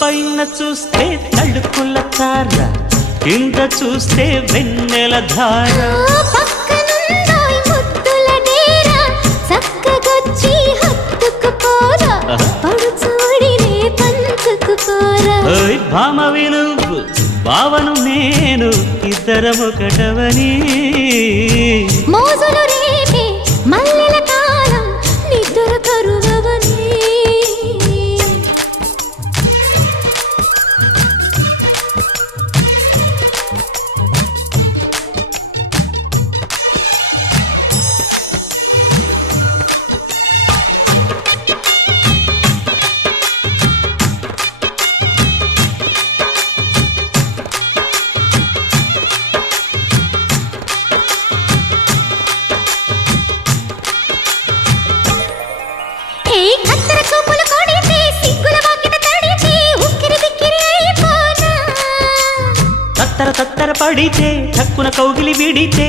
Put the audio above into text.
పైన చూస్తే తడుకుల తార, కింద చూస్తే వెన్నెల ధార. పక్కనుందోయ్ ముద్దుల డేరా, చక్కగొచ్చి హత్తుకుపోరా, పడుచూడినే పంచుకుపోరా. ఓయ్ భామ విలువు భావను నేను, ఇద్దరమొకటవని. మోజులు రేపే మల్లెల కాలం, నిద్ర కరువవని. తత్తర తత్తర పడితే, తక్కున కౌగిలి విడితే